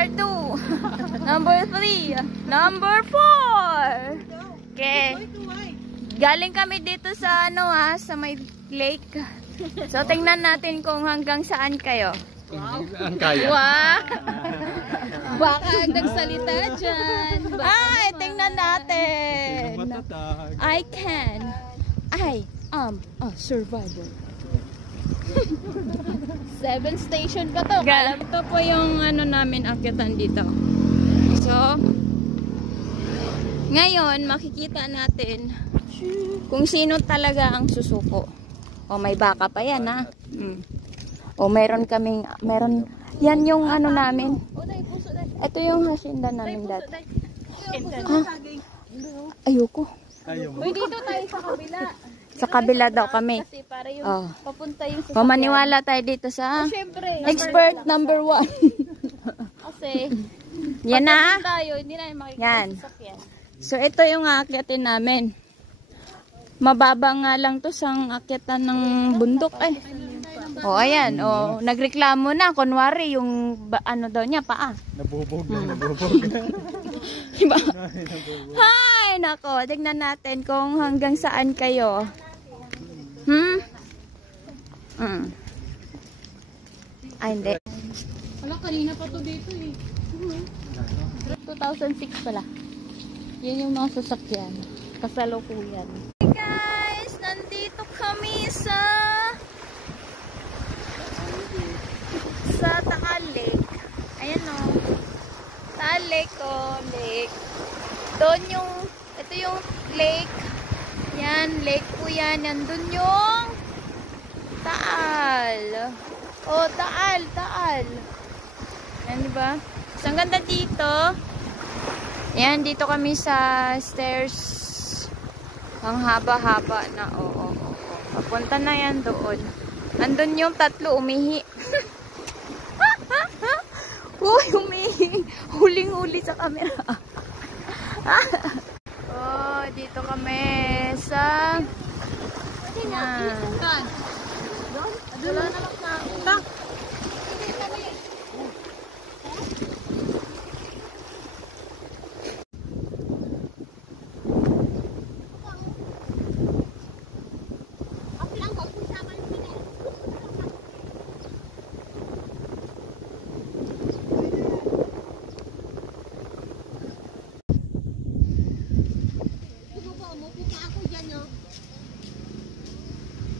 Number 2. Number 3. Number 4. Okay. Galing kami dito sa sa may lake. So tingnan natin kung hanggang saan kayo. Wow. Ang kaya. Wow. Baka nagsalita dyan. Ay, tingnan natin. I am a survivor. 7 station pa to. Ito po yung namin akyatan dito. So, ngayon makikita natin kung sino talaga ang susuko. O may baka pa yan ha. O meron yan yung namin. Ito yung hacienda namin dati. Ayoko. Uy, dito tayo sa kabila. Sa kabila daw kami. Kasi para yung papunta yung sasakyan. Maniwala tayo dito sa expert number 1. Kasi yan na. tayo, hindi na makikita Yan. yung sasakyan. So ito yung aakyatin namin. Mababa nga lang to sa akyatan ng bundok O ayan, nagreklamo na kunwari yung daw niya paa. Nabubog na, nabubog. Diba? Hay, nako, tignan natin kung hanggang saan kayo. Ay, hindi. Wala, kanina pa to dito 2006 pala. Yan yung mga sasakyan. Kasalukuyan. Hey guys, nandito kami sa Taal Lake. Ayan Taal Lake lake. Doon ito yung lake. Yan, lake po yan. Nandun yung Taal. Taal. Yan, diba? Ang ganda dito. Yan, dito kami sa stairs. Ang haba-haba na. Papunta na yan doon. Andun yung 3 umihi. Uy, umihi. Huling-huli sa camera. Dito kami sa... Yan. Wala na lang.